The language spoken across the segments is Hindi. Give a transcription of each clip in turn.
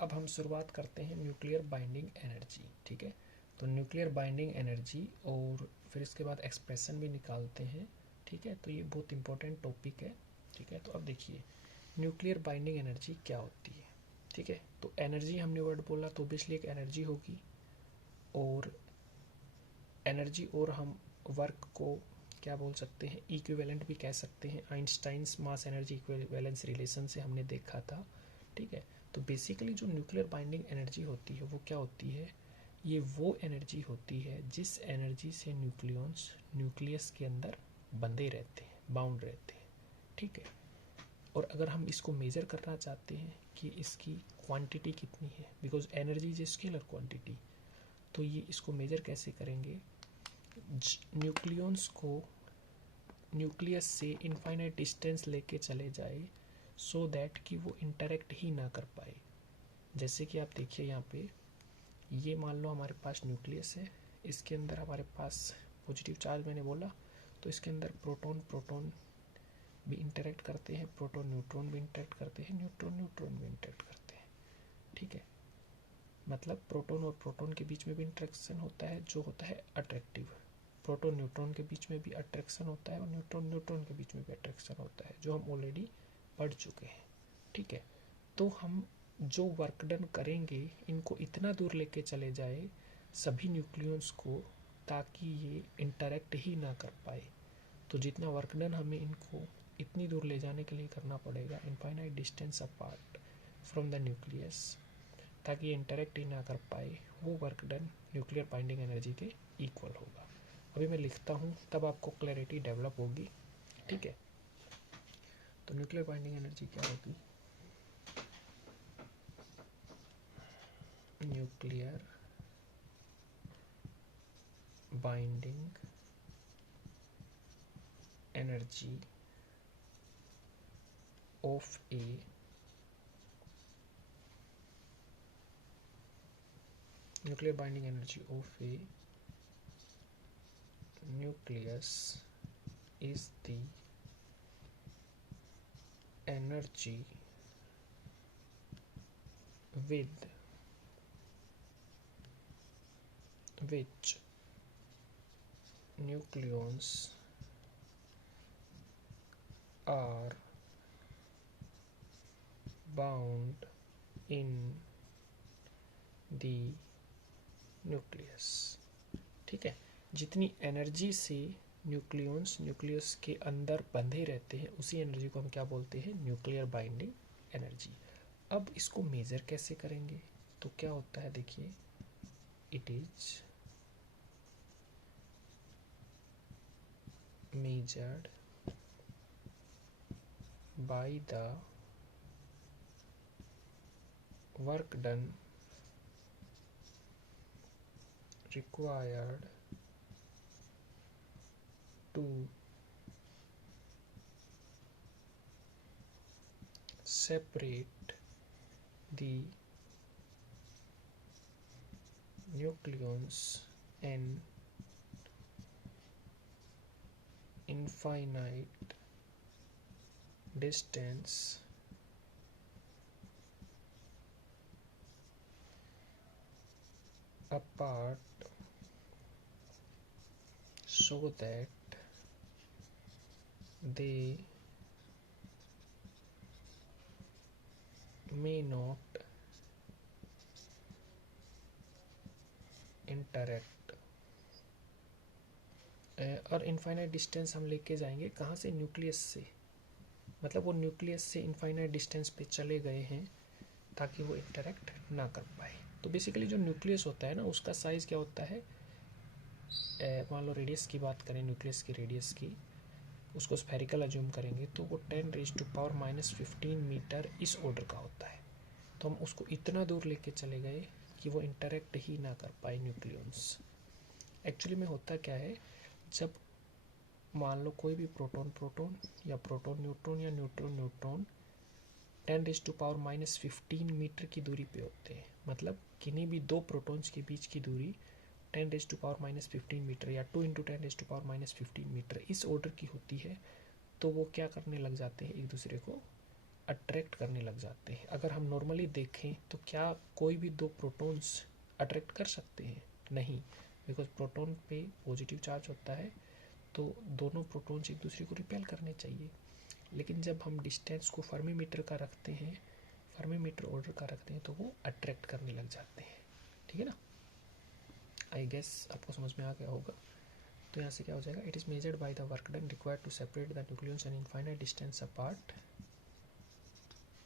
अब हम शुरुआत करते हैं न्यूक्लियर बाइंडिंग एनर्जी, ठीक है। तो न्यूक्लियर बाइंडिंग एनर्जी और फिर इसके बाद एक्सप्रेशन भी निकालते हैं, ठीक है। तो ये बहुत इंपॉर्टेंट टॉपिक है, ठीक है। तो अब देखिए न्यूक्लियर बाइंडिंग एनर्जी क्या होती है, ठीक है। तो एनर्जी हमने वर्ड बोला तो ऑब्वियसली एक एनर्जी होगी, और एनर्जी और हम वर्क को क्या बोल सकते हैं, इक्विवेलेंट भी कह सकते हैं। आइंस्टाइन्स मास एनर्जी इक्विवेलेंस रिलेशन से हमने देखा था, ठीक है। तो बेसिकली जो न्यूक्लियर बाइंडिंग एनर्जी होती है वो क्या होती है, ये वो एनर्जी होती है जिस एनर्जी से न्यूक्लियॉन्स न्यूक्लियस के अंदर बंधे रहते हैं, बाउंड रहते हैं, ठीक है। और अगर हम इसको मेज़र करना चाहते हैं कि इसकी क्वांटिटी कितनी है, because energy is a scalar quantity, तो ये इसको मेज़र कैसे करेंगे, न्यूक्लियॉन्स को न्यूक्लियस से इनफाइनाइट डिस्टेंस लेके चले जाए सो दैट कि वो इंटरेक्ट ही ना कर पाए। जैसे कि आप देखिए यहाँ पे, ये मान लो हमारे पास न्यूक्लियस है, इसके अंदर हमारे पास पॉजिटिव चार्ज मैंने बोला, तो इसके अंदर प्रोटॉन प्रोटॉन भी इंटरेक्ट करते हैं, प्रोटॉन न्यूट्रॉन भी इंटरेक्ट करते हैं, न्यूट्रॉन न्यूट्रॉन भी इंटरेक्ट करते हैं, ठीक है। मतलब प्रोटॉन और प्रोटॉन के बीच में भी इंटरेक्शन होता है जो होता है अट्रैक्टिव, प्रोटॉन न्यूट्रॉन के बीच में भी अट्रैक्शन होता है, और न्यूट्रॉन न्यूट्रॉन के बीच में भी अट्रैक्शन होता है, जो हम ऑलरेडी पढ़ चुके हैं, ठीक है। तो हम जो वर्क डन करेंगे इनको इतना दूर लेके चले जाए सभी न्यूक्लियॉन्स को, ताकि ये इंटरेक्ट ही ना कर पाए। तो जितना वर्क डन हमें इनको इतनी दूर ले जाने के लिए करना पड़ेगा, infinite distance apart from the nucleus, ताकि ये इंटरेक्ट ही ना कर पाए, वो work done nuclear binding energy के इक्वल होगा। अभी मैं लिखता हूँ तब आपको क्लैरिटी डेवलप होगी, ठीक है। तो न्यूक्लियर बाइंडिंग एनर्जी क्या होगी, nuclear binding energy of A nuclear binding energy of a nucleus is the energy with which nucleons are bound in the nucleus, ठीक है। जितनी एनर्जी से न्यूक्लियॉन्स न्यूक्लियस के अंदर बंधे रहते हैं उसी एनर्जी को हम क्या बोलते हैं, न्यूक्लियर बाइंडिंग एनर्जी। अब इसको मेजर कैसे करेंगे, तो क्या होता है देखिए, it is measured by the work done required to separate the nucleons and infinite distance apart so that they may not interact। और इनफाइनाइट डिस्टेंस हम लेके जाएंगे कहाँ से, न्यूक्लियस से, मतलब वो न्यूक्लियस से इनफाइनाइट डिस्टेंस पे चले गए हैं ताकि वो इंटरेक्ट ना कर पाए। तो बेसिकली जो न्यूक्लियस होता है ना, उसका साइज़ क्या होता है, मान लो रेडियस की बात करें, न्यूक्लियस की रेडियस की, उसको स्फेरिकल अज्यूम करेंगे तो वो 10⁻⁻15 मीटर इस ऑर्डर का होता है। तो हम उसको इतना दूर लेके चले गए कि वो इंटरेक्ट ही ना कर पाए न्यूक्लियॉन्स। एक्चुअली में होता क्या है, जब मान लो कोई भी प्रोटॉन प्रोटॉन या प्रोटॉन न्यूट्रॉन या न्यूट्रॉन न्यूट्रॉन 10⁻⁻15 मीटर की दूरी पे होते हैं, मतलब किन्हीं भी दो प्रोटॉन्स के बीच की दूरी 10⁻⁻15 मीटर या 2 × 10⁻⁻15 मीटर इस ऑर्डर की होती है, तो वो क्या करने लग जाते हैं, एक दूसरे को अट्रैक्ट करने लग जाते हैं। अगर हम नॉर्मली देखें तो क्या कोई भी दो प्रोटॉन्स अट्रैक्ट कर सकते हैं? नहीं, बिकॉज प्रोटॉन पे पॉजिटिव चार्ज होता है, तो दोनों प्रोटॉन्स एक दूसरे को रिपेल करने चाहिए। लेकिन जब हम डिस्टेंस को फर्मीमीटर का रखते हैं, फर्मीमीटर ऑर्डर का रखते हैं, तो वो अट्रैक्ट करने लग जाते हैं। ठीक है ना? आई गेस आपको समझ में आ गया होगा। तो यहाँ से क्या हो जाएगा, it is measured by the work done required to separate the nucleus an infinite distance apart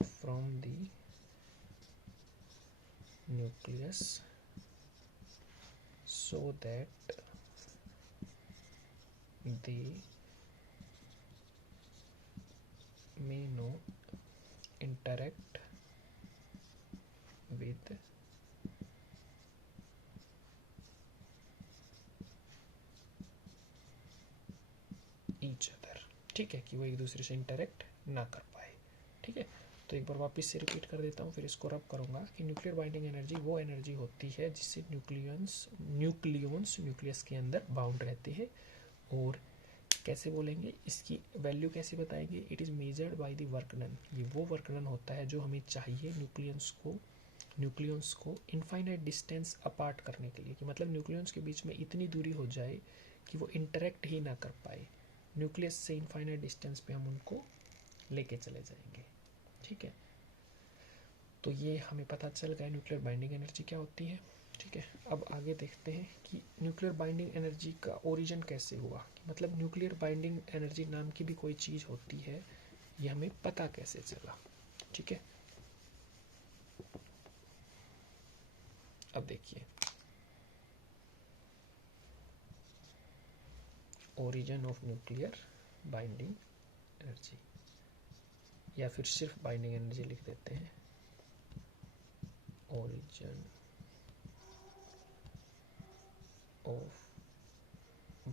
from the nucleus so that they may not interact with each other। ठीक है, कि वो एक दूसरे से इंटरेक्ट ना कर पाए। ठीक है, तो एक बार वापस से रिपीट कर देता हूँ, फिर इसको रब करूँगा कि न्यूक्लियर बाइंडिंग एनर्जी वो एनर्जी होती है जिससे न्यूक्लियंस न्यूक्लियस के अंदर बाउंड रहते हैं। और कैसे बोलेंगे, इसकी वैल्यू कैसे बताएंगे, it is measured by the work done. ये वो वर्क डन होता है जो हमें चाहिए न्यूक्लियंस को इनफाइनाइट डिस्टेंस अपार्ट करने के लिए, कि मतलब न्यूक्लियंस के बीच में इतनी दूरी हो जाए कि वो इंटरेक्ट ही ना कर पाए। न्यूक्लियस से इनफाइनाइट डिस्टेंस पे हम उनको लेके चले जाएंगे। ठीक है, तो ये हमें पता चल गया न्यूक्लियर बाइंडिंग एनर्जी क्या होती है। ठीक है, अब आगे देखते हैं कि न्यूक्लियर बाइंडिंग एनर्जी का ओरिजिन कैसे हुआ, मतलब न्यूक्लियर बाइंडिंग एनर्जी नाम की भी कोई चीज़ होती है, ये हमें पता कैसे चला। ठीक है, अब देखिए, origin of nuclear binding energy, या फिर सिर्फ बाइंडिंग एनर्जी लिख देते हैं, ओरिजिन ऑफ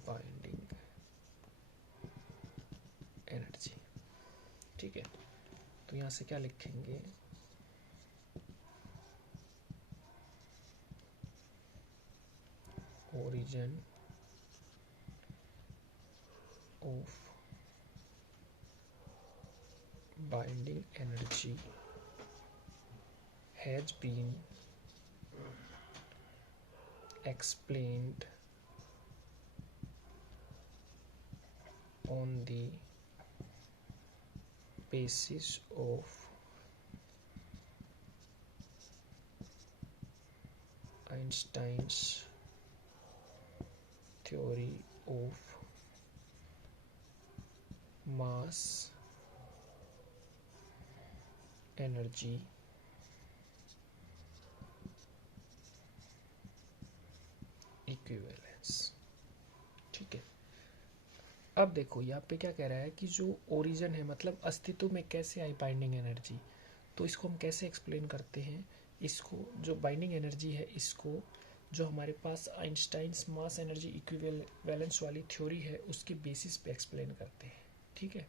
बाइंडिंग एनर्जी। ठीक है, तो यहाँ से क्या लिखेंगे, origin of binding energy has been explained on the basis of Einstein's theory of mass energy equivalence. ठीक है, अब देखो यहाँ पे क्या कह रहा है कि जो ओरिजिन है, मतलब अस्तित्व में कैसे आई बाइंडिंग एनर्जी, तो इसको हम कैसे एक्सप्लेन करते हैं। इसको जो बाइंडिंग एनर्जी है, इसको जो हमारे पास आइंस्टाइन्स मास एनर्जी इक्विवेलेंस वाली थ्योरी है उसके बेसिस पे एक्सप्लेन करते हैं। ठीक है,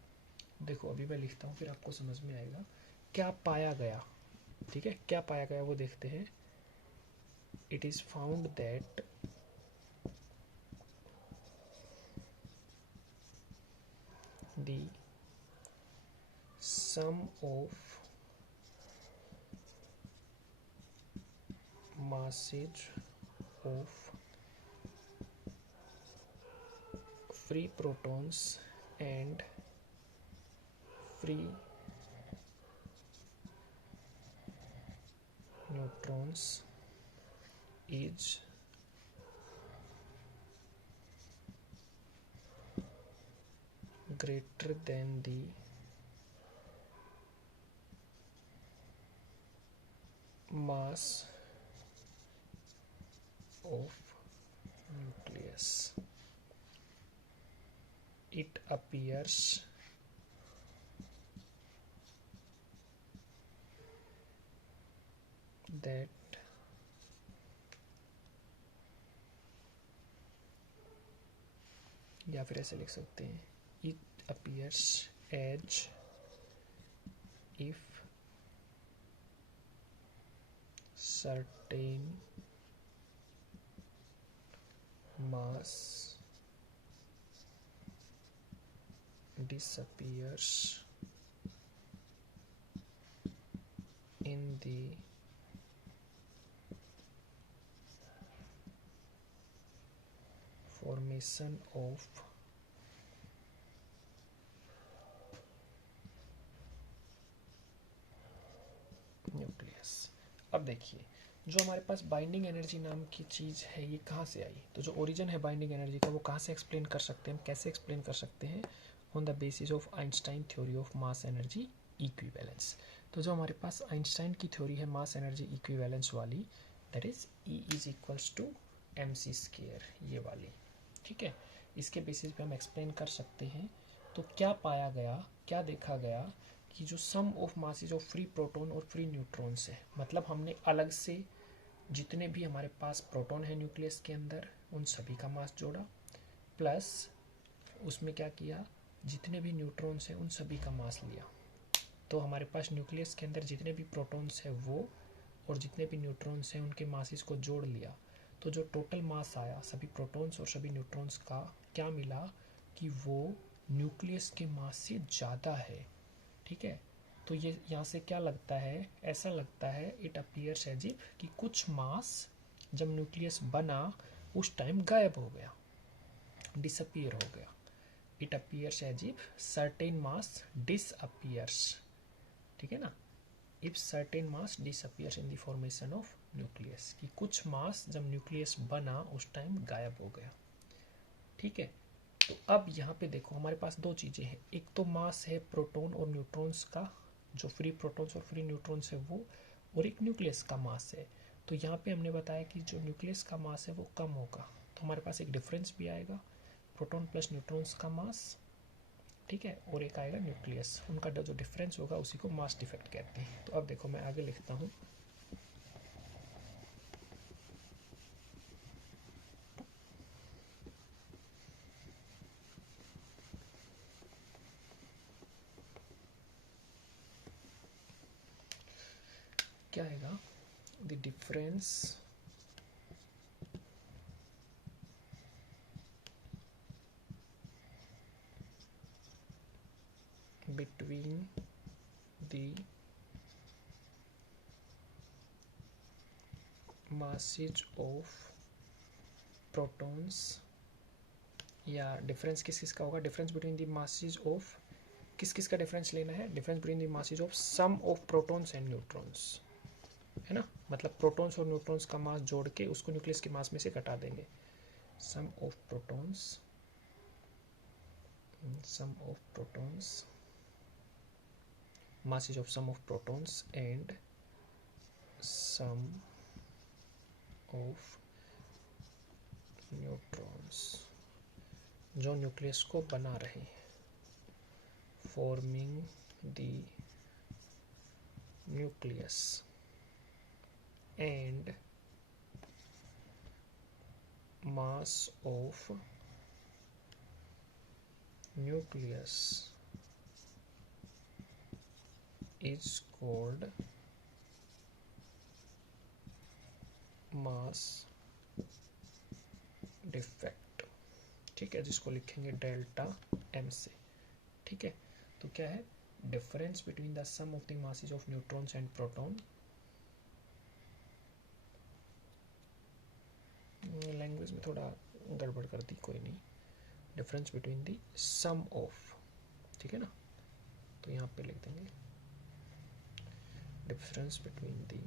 देखो अभी मैं लिखता हूँ, फिर आपको समझ में आएगा क्या पाया गया। ठीक है, क्या पाया गया वो देखते हैं। It is found that the sum of masses of free protons and free neutrons is greater than the mass of nucleus. It appears that या फिर ऐसे लिख सकते हैं, it appears as if certain mass disappears in the formation of nucleus. अब देखिए जो हमारे पास बाइंडिंग एनर्जी नाम की चीज़ है ये कहाँ से आई, तो जो ओरिजिन है बाइंडिंग एनर्जी का वो कहाँ से एक्सप्लेन कर सकते हैं, हम कैसे एक्सप्लेन कर सकते हैं, on the basis of Einstein theory of mass energy equivalence. तो जो हमारे पास आइंस्टाइन की थ्योरी है मास एनर्जी इक्विवेलेंस वाली, that is E is equals to mc square, ये वाली, ठीक है, इसके बेसिस पे हम एक्सप्लेन कर सकते हैं। तो क्या पाया गया, क्या देखा गया कि जो sum of masses of free proton और फ्री न्यूट्रॉन्स है, मतलब हमने अलग से जितने भी हमारे पास प्रोटॉन है न्यूक्लियस के अंदर उन सभी का मास जोड़ा, प्लस उसमें क्या किया, जितने भी न्यूट्रॉन्स हैं उन सभी का मास लिया। तो हमारे पास न्यूक्लियस के अंदर जितने भी प्रोटॉन्स हैं वो और जितने भी न्यूट्रॉन्स हैं उनके मासेस को जोड़ लिया। तो जो टोटल मास आया सभी प्रोटॉन्स और सभी न्यूट्रॉन्स का, क्या मिला कि वो न्यूक्लियस के मास से ज़्यादा है, ठीक है। तो ये यहाँ से क्या लगता है, ऐसा लगता है इट अपीयर्स एज इफ कि कुछ मास जब न्यूक्लियस बना उस टाइम गायब हो गया, डिसअपीयर हो गया। It appears as if certain mass disappears, ठीक है ना, if certain mass disappears in the formation of nucleus, कि कुछ मास जब न्यूक्लियस बना उस टाइम गायब हो गया, ठीक है। तो अब यहाँ पे देखो हमारे पास दो चीज़ें हैं, एक तो मास है प्रोटॉन और न्यूट्रॉन्स का, जो फ्री प्रोटॉन्स और फ्री न्यूट्रॉन्स है वो, और एक न्यूक्लियस का मास है। तो यहाँ पे हमने बताया कि जो न्यूक्लियस का मास है वो कम होगा, तो हमारे पास एक डिफरेंस भी आएगा, प्रोटॉन प्लस न्यूट्रॉन्स का मास, ठीक है, और एक आएगा न्यूक्लियस, उनका जो डिफरेंस होगा उसी को मास डिफेक्ट कहते हैं। तो अब देखो मैं आगे लिखता हूँ, क्या आएगा, the difference between the masses of protons, या डिफरेंस किस किस का होगा, difference between the masses of, किस किस का डिफरेंस लेना है, difference between the masses of sum of protons and neutrons, है ना, मतलब प्रोटॉन्स और न्यूट्रॉन्स का मास जोड़ के उसको न्यूक्लियस के मास में से घटा देंगे। Sum of protons masses of sum of protons and sum of neutrons जो न्यूक्लियस को बना रहे हैं, forming the nucleus and mass of nucleus is called mass defect, ठीक है, जिसको लिखेंगे डेल्टा m से, ठीक है। तो क्या है, difference between the sum of the masses of neutrons and proton, language में थोड़ा गड़बड़ कर दी, कोई नहीं, difference between the sum of, ठीक है ना, तो यहाँ पे लिख देंगे difference between the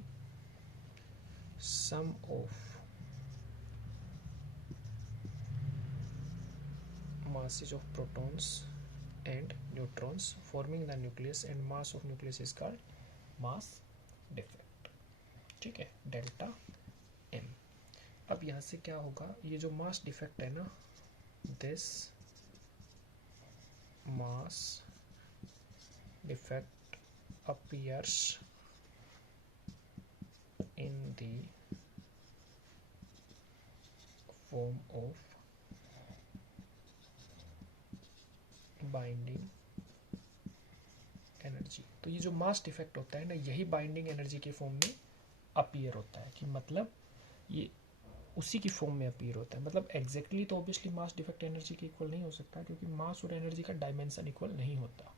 sum of masses of protons and neutrons forming the nucleus and mass of nucleus is called mass defect, ठीक है, डेल्टा m। अब यहाँ से क्या होगा, ये जो मास डिफेक्ट है ना, this mass defect appears in the form of binding energy. तो ये जो मास डिफेक्ट होता है ना, यही बाइंडिंग एनर्जी के फॉर्म में अपीयर होता है, कि मतलब ये उसी की फॉर्म में अपीयर होता है, मतलब एग्जैक्टली तो ऑब्वियसली मास डिफेक्ट एनर्जी के इक्वल नहीं हो सकता, क्योंकि मास और एनर्जी का डायमेंशन इक्वल नहीं होता,